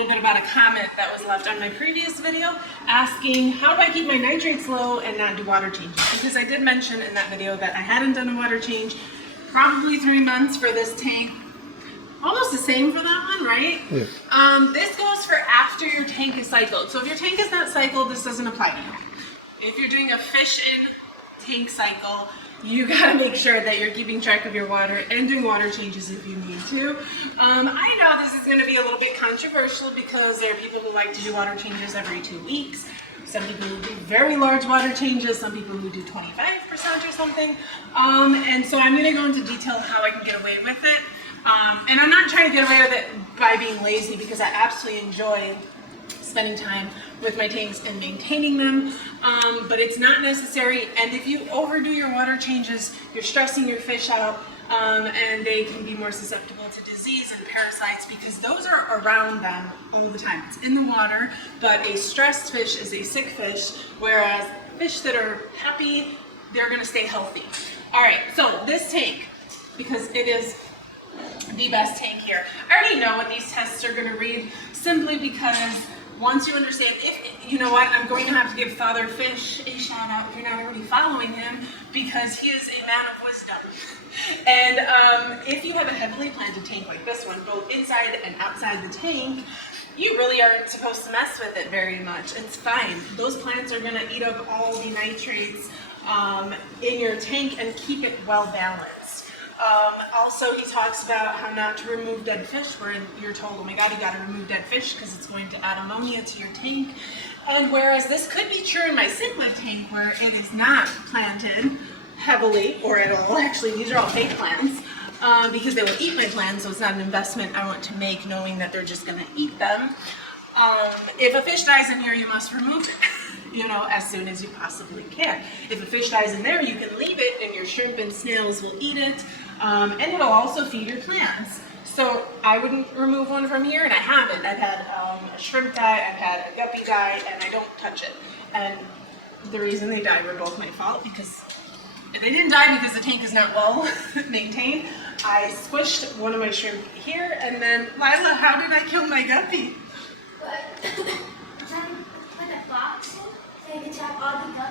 little bit about a comment that was left on my previous video asking how do I keep my nitrates low and not do water changes, because I did mention in that video that I hadn't done a water change probably 3 months for this tank. Almost the same for that one, right? Yeah. This goes for after your tank is cycled. So if your tank is not cycled, this doesn't apply to you. If you're doing a fish in tank cycle, you gotta make sure that you're keeping track of your water and doing water changes if you need to. I know this is gonna be a little bit controversial because there are people who like to do water changes every 2 weeks. Some people who do very large water changes, some people who do 25% or something. And so I'm gonna go into detail of how I can get away with it. And I'm not trying to get away with it by being lazy, because I absolutely enjoy spending time with my tanks and maintaining them, but it's not necessary. And if you overdo your water changes, you're stressing your fish out, and they can be more susceptible to disease and parasites, because those are around them all the time. It's in the water, but a stressed fish is a sick fish, whereas fish that are happy, they're going to stay healthy. All right, so this tank, because it is the best tank here. I already know what these tests are going to read, simply because once you understand, if you know what, I'm going to have to give Father Fish a shout out if you're not already following him, because he is a man of wisdom. And if you have a heavily planted tank like this one, both inside and outside the tank, you really aren't supposed to mess with it very much. It's fine. Those plants are going to eat up all the nitrates in your tank and keep it well balanced. Also, he talks about how not to remove dead fish, where you're told, oh my god, you got to remove dead fish because it's going to add ammonia to your tank. And whereas this could be true in my cichlid tank, where it is not planted heavily or at all. Actually, these are all fake plants, because they will eat my plants, so it's not an investment I want to make knowing that they're just going to eat them. If a fish dies in here, you must remove it, you know, as soon as you possibly can. If a fish dies in there, you can leave it and your shrimp and snails will eat it, and it'll also feed your plants. So I wouldn't remove one from here, and I haven't. I've had a shrimp die, I've had a guppy die, and I don't touch it. And the reason they died were both my fault, because they didn't die because the tank is not well maintained. I squished one of my shrimp here, and then, Lila, how did I kill my guppy?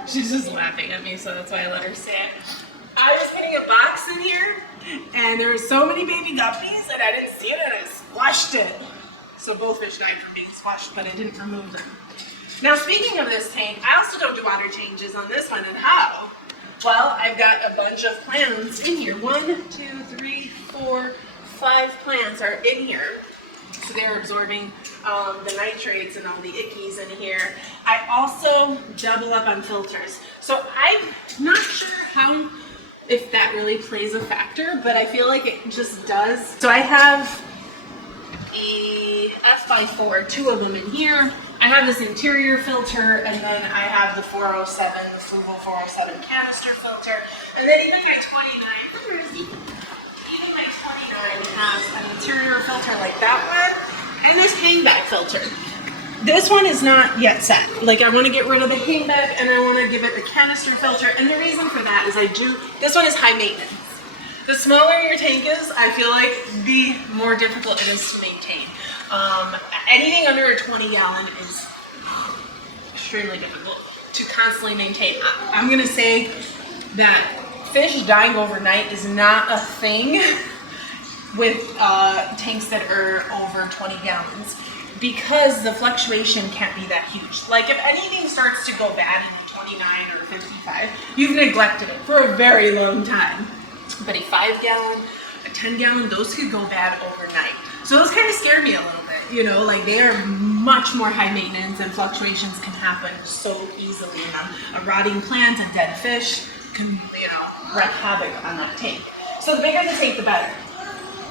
She's just laughing at me, so that's why I let her say it. I was putting a box in here, and there were so many baby guppies that I didn't see it, and I squashed it. So both fish died from being squashed, but I didn't remove them. Now, speaking of this tank, I also don't do water changes on this one, and how? Well, I've got a bunch of plants in here. 1, 2, 3, 4, 5 plants are in here. So they're absorbing the nitrates and all the ickies in here. I also double up on filters. So I'm not sure if that really plays a factor, but I feel like it just does. So I have the F/4, 2 of them in here. I have this interior filter, and then I have the 407, the Frugal 407 canister filter, and then even my 29 has an interior filter like that one, and this hangback filter. This one is not yet set. Like, I want to get rid of the hangback, and I want to give it the canister filter, and the reason for that is this one is high maintenance. The smaller your tank is, I feel like the more difficult it is to maintain. Anything under a 20 gallon is extremely difficult to constantly maintain. I'm going to say that fish dying overnight is not a thing with tanks that are over 20 gallons, because the fluctuation can't be that huge. Like, if anything starts to go bad in 29 or 55, you've neglected it for a very long time. But a 5 gallon, a 10 gallon, those could go bad overnight. So those kind of scare me a little bit, you know, like they are much more high maintenance, and fluctuations can happen so easily in them. A rotting plant, a dead fish can, you know, wreak havoc on that tank. So the bigger the tank, the better.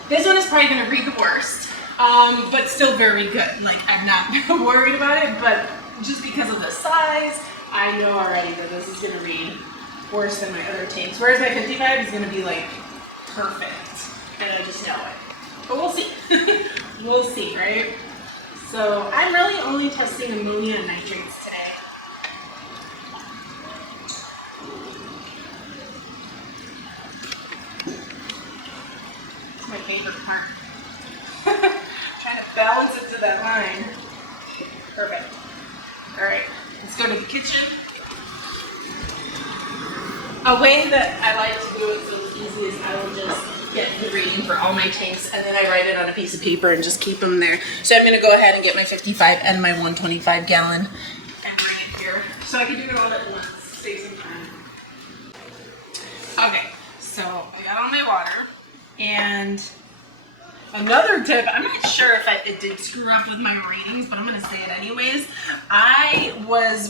This one is probably going to read the worst, but still very good. Like, I'm not worried about it, but just because of the size, I know already that this is going to read worse than my other tanks. Whereas my 55 is going to be like perfect, and I just know it. But we'll see. We'll see, right? So I'm really only testing ammonia and nitrates today. It's my favorite part. Trying to balance it to that line. Perfect. All right, let's go to the kitchen. A way that I like to do it so it's easy is I will just get the reading for all my tanks and then I write it on a piece of paper and just keep them there. So I'm gonna go ahead and get my 55 and my 125 gallon and bring it here. So I can do it all at once, save some time. Okay, so I got all my water, and another tip, I'm not sure if it did screw up with my readings, but I'm going to say it anyways.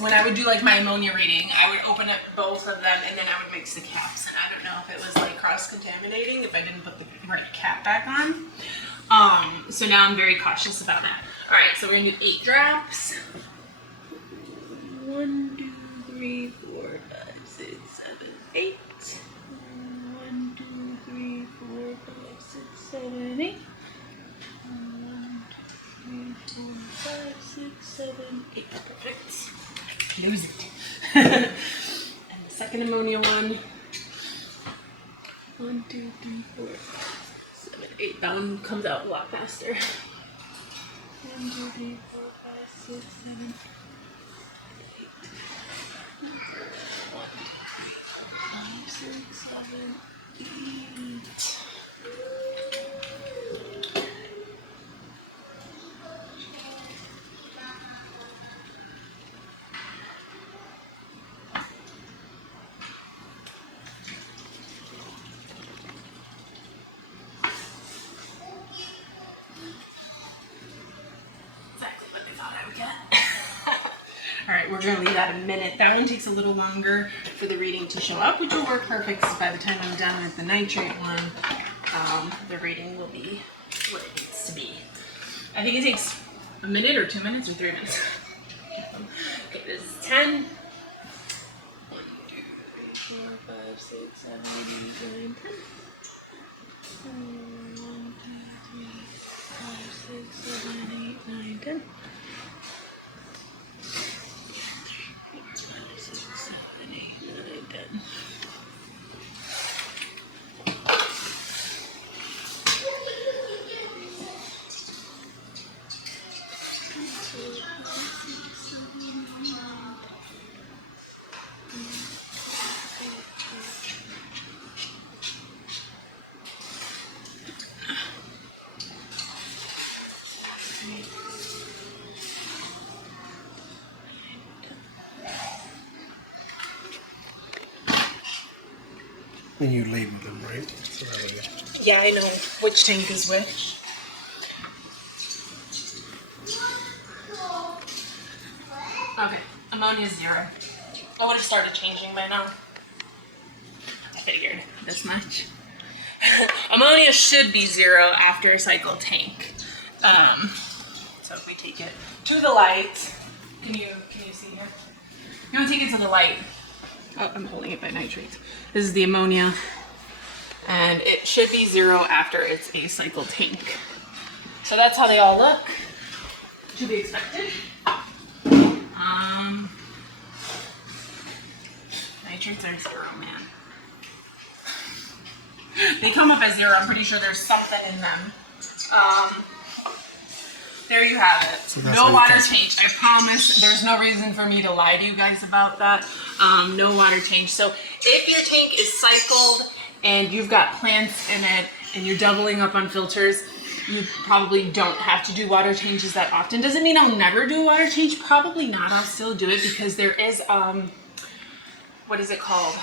When I would do like my ammonia reading, I would open up both of them and then I would mix the caps. And I don't know if it was like cross-contaminating if I didn't put the right cap back on. So now I'm very cautious about that. All right, so we're going to do 8 drops. 1, 2, 3, 4, 5, 6, 7, 8. 1, 2, 3, 4, 5, 6, 7, 8. 1, 2, 3, 4, 5, 6, 7, 8. Perfect. Lose it. And the second ammonia one. 1, 2, 3, 4, 5, 7, 8. That one comes out a lot faster. 1, 2, 3, 4, 5, 6, 7, 8. 1, 2, 3, 4, 5, 6, 7, 8. All right, we're gonna leave that a minute. That one takes a little longer for the reading to show up, which will work perfect. So by the time I'm done with the nitrate one, the reading will be where it needs to be. I think it takes a minute or 2 minutes or 3 minutes. Okay, this is 10. 1, 2, 3, 4, 5, 6, 7, 8, 9, 10. 1, 2, 3, 5, 6, 7, 8, 9, 10. 5, 6, 7, 8, 9, 10. And you label them, right? So Yeah, I know which tank is which. Okay, ammonia is 0. I would have started changing by now. I figured this much. Ammonia should be 0 after a cycle tank. So if we take it to the light, can you see here? You want to take it to the light. Oh, I'm holding it by nitrates. This is the ammonia, and it should be 0 after it's a cycle tank. So that's how they all look. To be expected. Nitrates are 0, man. They come up as 0. I'm pretty sure there's something in them. There you have it. So no water change. I promise there's no reason for me to lie to you guys about that. No water change. So if your tank is cycled and you've got plants in it and you're doubling up on filters, you probably don't have to do water changes that often. Doesn't mean I'll never do a water change. Probably not. I'll still do it because there is, what is it called?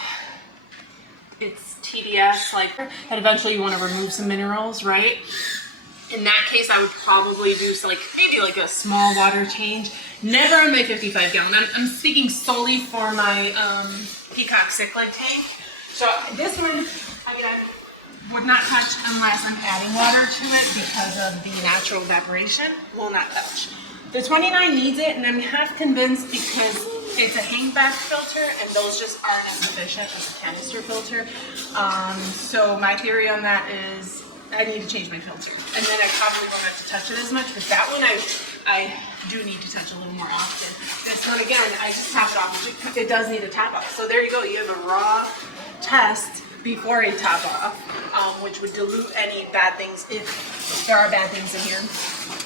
It's TDS, like that eventually you want to remove some minerals, right? In that case, I would probably do maybe like a small water change. Never on my 55 gallon. I'm speaking solely for my Peacock Cichlid tank. So this one, I would not touch unless I'm adding water to it because of the natural evaporation. Will not touch. The 29 needs it, and I'm half convinced because it's a hangback filter, and those just aren't as efficient as a canister filter. So my theory on that is I need to change my filter, and then I probably won't have to touch it as much. But that one, I do need to touch a little more often. This one, again, I just tap it off. It does need a tap off. So there you go. You have a raw test before a top off, which would dilute any bad things if there are bad things in here.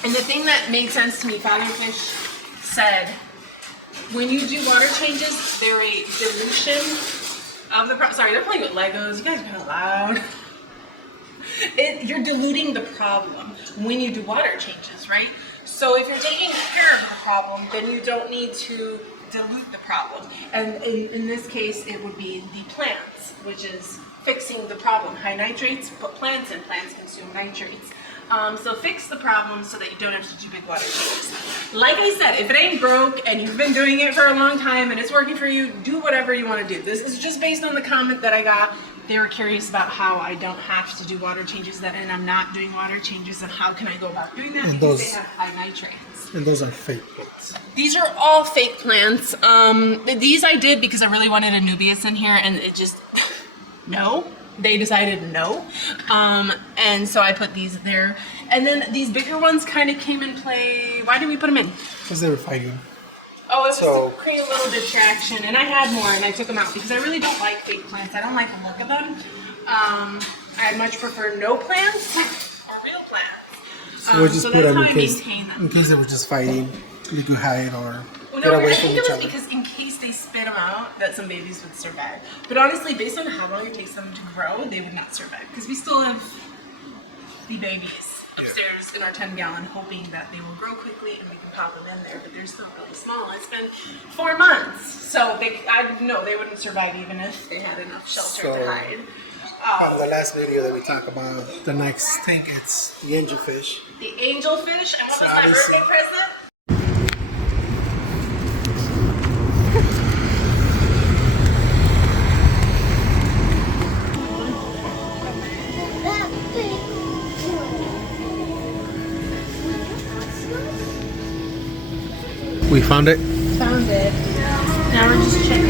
And the thing that made sense to me, Fatherfish said, when you do water changes, they're a dilution of the sorry, they're playing with Legos. You guys are kind of loud. You're diluting the problem when you do water changes, right? So if you're taking care of the problem, then you don't need to dilute the problem. And in this case, it would be the plants, which is fixing the problem. High nitrates, put plants in, plants consume nitrates. So fix the problem so that you don't have to do big water changes. Like I said, if it ain't broke and you've been doing it for a long time and it's working for you, do whatever you want to do. This is just based on the comment that I got. They were curious about how I don't have to do water changes, and I'm not doing water changes, and how can I go about doing that, and because those, they have high nitrates. And those are fake. These are all fake plants. These I did because I really wanted a nubius in here, and it just, no. They decided no. And so I put these there. And then these bigger ones kind of came in play. Why did we put them in? Because they were fighting. Oh, it's just to create a little distraction. And I had more, and I took them out because I really don't like fake plants. I don't like the look of them. I much prefer no plants or real plants. So we'll just put them in case they were just fighting. You could hide or well, get no, away I from think each it was other. because in case they spit them out, that some babies would survive. But honestly, based on how long it takes them to grow, they would not survive. Because we still have the babies upstairs in our 10-gallon, hoping that they will grow quickly and we can pop them in there. But they're still really small. It's been 4 months. So I know they wouldn't survive even if they had enough shelter to hide. From the last video that we talked about, the next tank, it's the angelfish. The angelfish, and what So was my obviously- birthday present? We found it. Found it. Now we're just checking.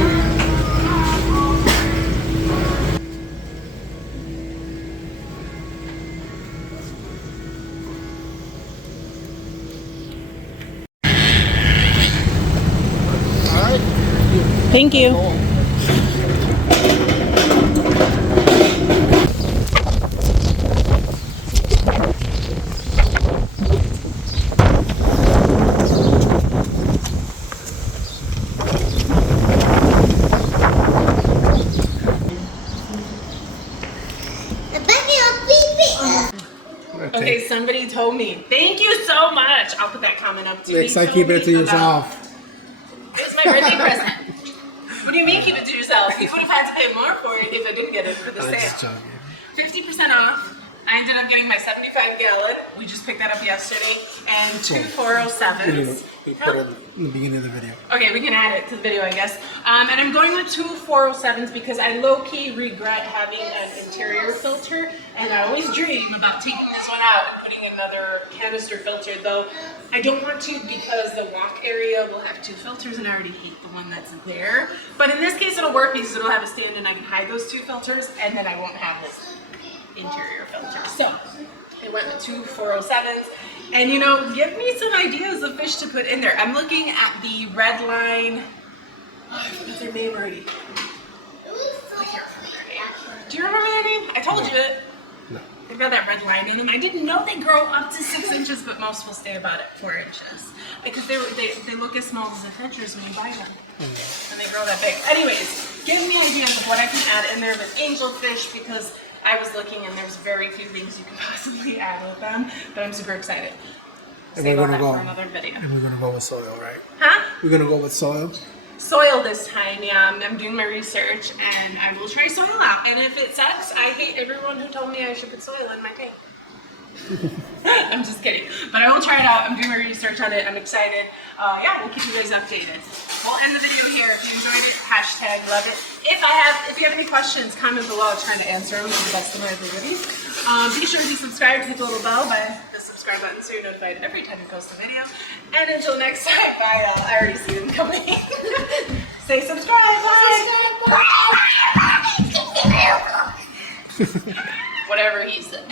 Thank you. Okay, somebody told me. Thank you so much. I'll put that comment up too. Next time, keep it to yourself. It's my birthday present. What do you mean keep it to yourself? You would have had to pay more for it if I didn't get it for the I'm just sale. joking. 50% off. I ended up getting my 75-gallon. We just picked that up yesterday. And 2 407s. We put it in the beginning of the video. Okay, we can add it to the video, I guess. And I'm going with 2 407s because I low-key regret having an interior filter. And I always dream about taking this one out and putting another canister filter, though I don't want to because the walk area will have 2 filters and I already hate the one that's there. But in this case, it'll work because it'll have a stand and I can hide those 2 filters and then I won't have this interior filter. So I went with 2 407s, and you know, give me some ideas of fish to put in there. I'm looking at the red line. Oh, I forgot their name already. I can't remember their name. Do you remember their name? I told you it. No. They've got that red line in them. I didn't know they grow up to 6 inches, but most will stay about at 4 inches because they look as small as the filters when you buy them, and they grow that big. Anyways, give me ideas of what I can add in there with angelfish because I was looking and there's very few things you can possibly add with them, but I'm super excited. And Save we're all gonna that go. for another video. And we're gonna go with soil, right? Huh? We're gonna go with soil. Soil this time, yeah. I'm doing my research and I will try soil out. And if it sucks, I hate everyone who told me I should put soil in my tank. I'm just kidding. But I will try it out. I'm doing my research on it. I'm excited. Yeah, we'll keep you guys updated. We'll end the video here. If you enjoyed it, hashtag love it. If you have any questions, comment below. I'll try to answer them to the best of my abilities. Be sure to subscribe, hit the little bell by the subscribe button so you're notified every time we post a video. And until next time, bye y'all. I already see them coming. Say subscribe, bye. Whatever he said.